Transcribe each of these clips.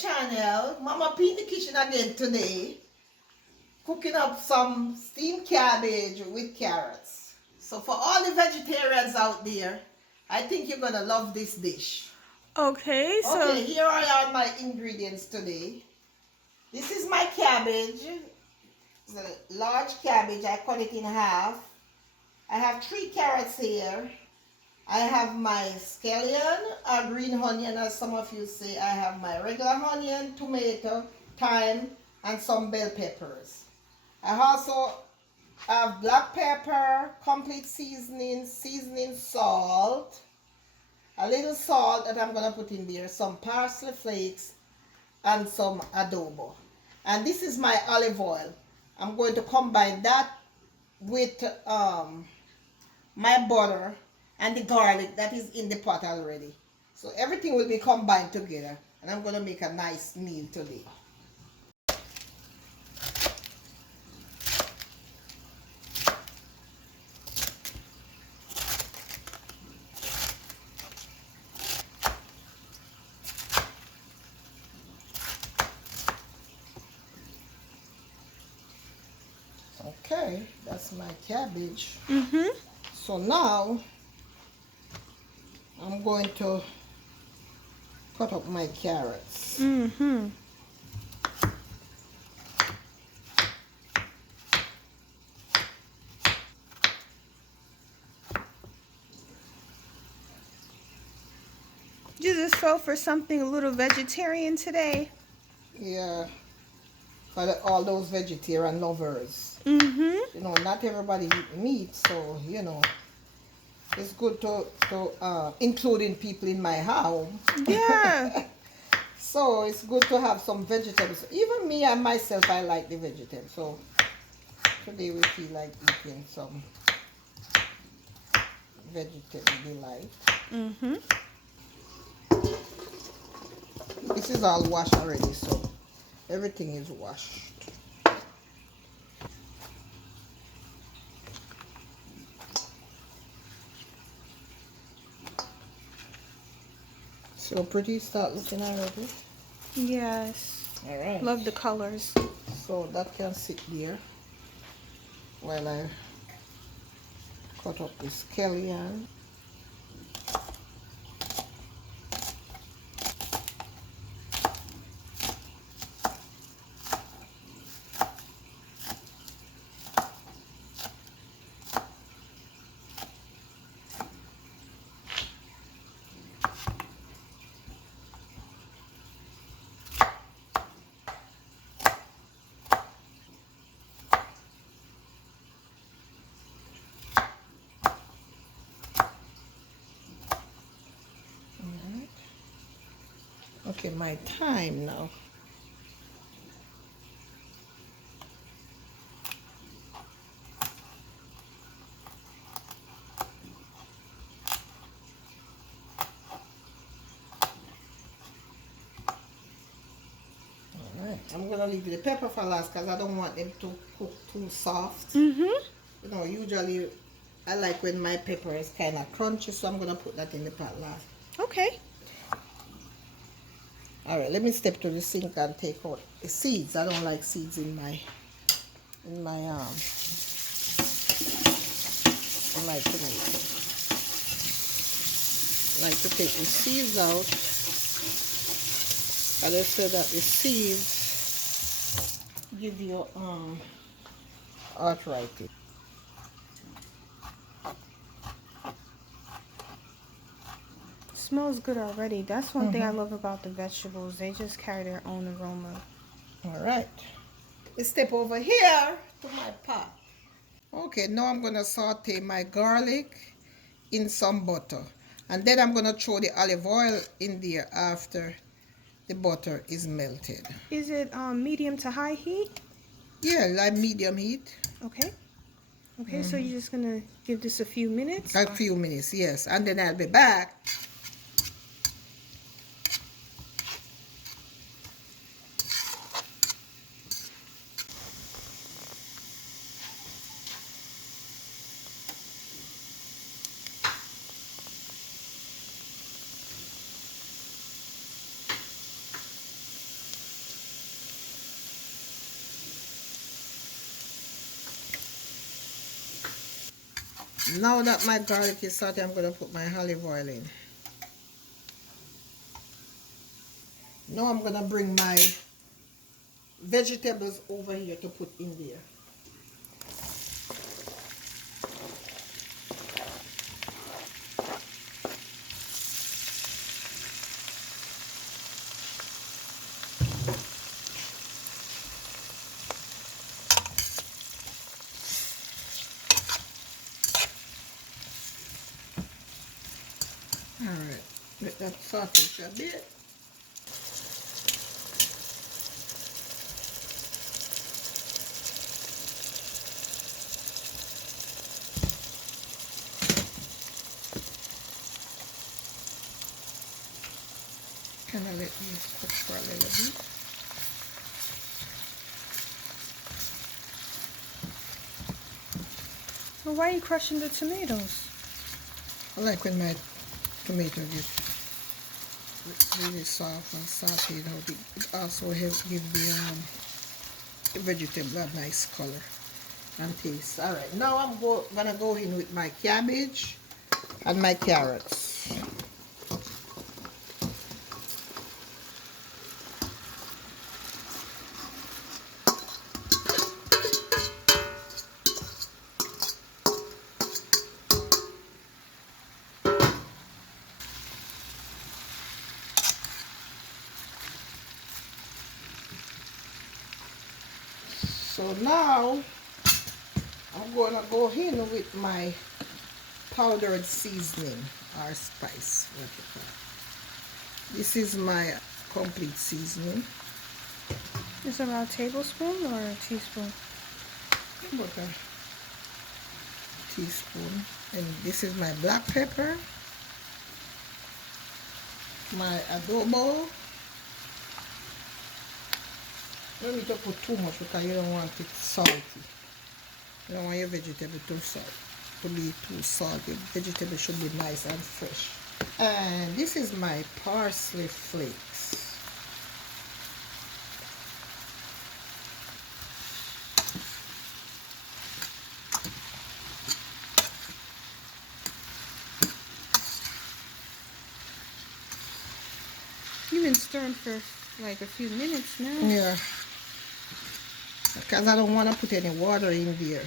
channel. Mama P in the kitchen again today, cooking up some steamed cabbage with carrots. So for all the vegetarians out there, I think you're gonna love this dish. Okay, so Okay, here are my ingredients today. This is my cabbage. It's a large cabbage. I cut it in half. I have 3 carrots here. I have my scallion, or green onion as some of you say. I have my regular onion, tomato, thyme, and some bell peppers. I also have black pepper, complete seasoning, salt, a little salt that I'm going to put in there, some parsley flakes, and some adobo. And this is my olive oil. I'm going to combine that with my butter and the garlic that is in the pot already. So everything will be combined together, and I'm going to make a nice meal today. Okay, that's my cabbage. So now I'm going to cut up my carrots. you just felt for something a little vegetarian today. Yeah, for all those vegetarian lovers. You know, not everybody eat meat, so you know, it's good to including people in my home. Yeah. So it's good to have some vegetables. Even me and myself, I like the vegetables. So today we feel like eating some vegetable delight. This is all washed already, so everything is washed. So pretty, start looking already. Yes. All right. Love the colors. So that can sit there while I cut up the scallion. Okay, my thyme now. Alright, I'm gonna leave the pepper for last because I don't want them to cook too soft. You know, usually I like when my pepper is kind of crunchy, so I'm gonna put that in the pot last. Okay. Alright, let me step to the sink and take out the seeds. I don't like seeds in my tomato. I like to take the seeds out. And I said that the seeds give you arthritis. Smells good already. That's one thing I love about the vegetables. They just carry their own aroma. Alright. Let's step over here to my pot. Okay, now I'm going to saute my garlic in some butter. And then I'm going to throw the olive oil in there after the butter is melted. Is it medium to high heat? Yeah, like medium heat. Okay. Okay, so you're just going to give this a few minutes? A few minutes, yes. And then I'll be back. Now that my garlic is sauteed, I'm going to put my olive oil in. Now I'm going to bring my vegetables over here to put in there. Alright, let that saute a bit. Kind of let these cook for a little bit. Well, why are you crushing the tomatoes? I like when my tomato get really soft and sauteed out. It also helps give the vegetable a nice color and taste. Alright, now I'm gonna go in with my cabbage and my carrots. So now I'm gonna go in with my powdered seasoning or spice, what you call it. This is my complete seasoning. Is it about a tablespoon or a teaspoon? About a teaspoon. And this is my black pepper, my adobo. You don't need to put too much because you don't want it salty. You don't want your vegetable to be too salty. Vegetable should be nice and fresh. And this is my parsley flakes. You've been stirring for like a few minutes now. Yeah. Because I don't want to put any water in there.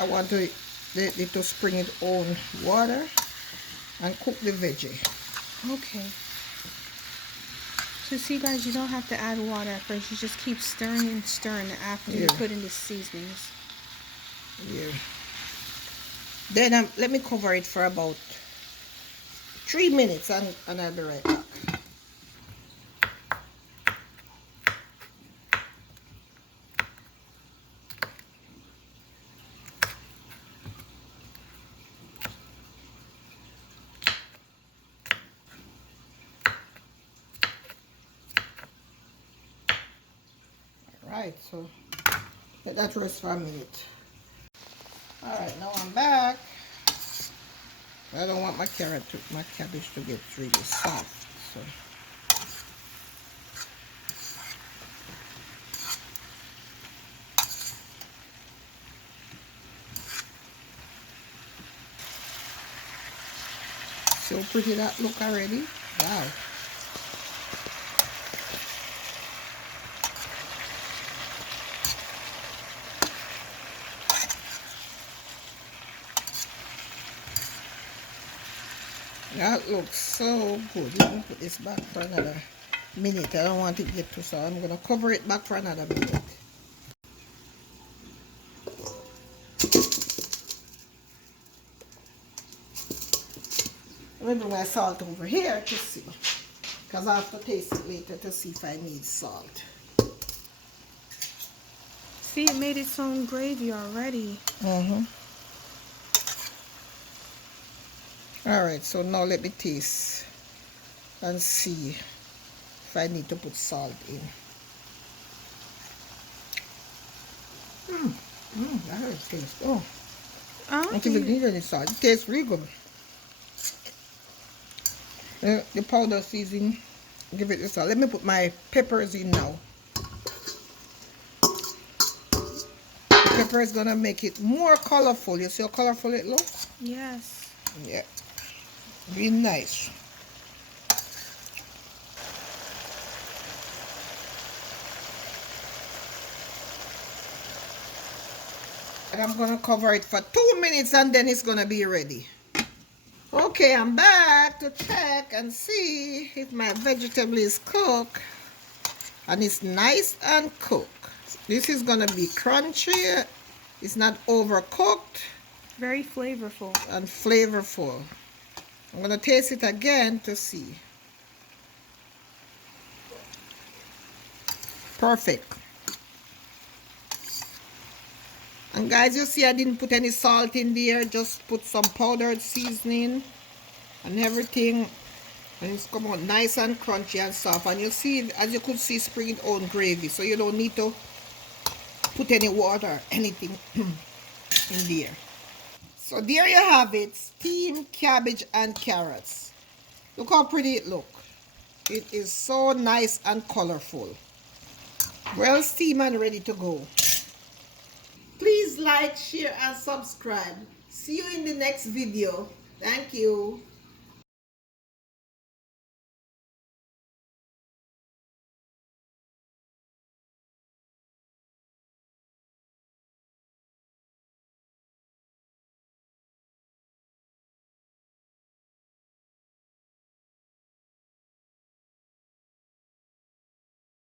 I want it to spring its own water and cook the veggie. Okay. So see guys, you don't have to add water at first. You just keep stirring and stirring after you put in the seasonings. Yeah. Then let me cover it for about 3 minutes and I'll be right back. Alright, so let that rest for a minute. Alright, now I'm back. I don't want my cabbage to get really soft. So see how pretty that look already? Wow. That looks so good. Let me put this back for another minute. I don't want it to get too soft. I'm going to cover it back for another minute. Let me bring my salt over here to see. Because I have to taste it later to see if I need salt. See, it made its own gravy already. Alright, so now let me taste and see if I need to put salt in. That hurts taste. Oh, I don't think it need any salt. It tastes really good. The powder seasoning, give it the salt. Let me put my peppers in now. You pepper is gonna make it more colorful. You see how colorful it looks? Yes. Yeah. Really nice. And I'm gonna cover it for 2 minutes and then it's gonna be ready. Okay, I'm back to check and see if my vegetable is cooked. And it's nice and cooked. This is gonna be crunchy. It's not overcooked. Very flavorful. And flavorful. I'm gonna taste it again to see. Perfect. And guys, you see I didn't put any salt in there, just put some powdered seasoning and everything, and it's come out nice and crunchy and soft. And you see, as you could see, spring own gravy, so you don't need to put any water, anything in there. So there you have it, steamed cabbage and carrots. Look how pretty it looks. It is so nice and colorful. Well steamed and ready to go. Please like, share and subscribe. See you in the next video. Thank you.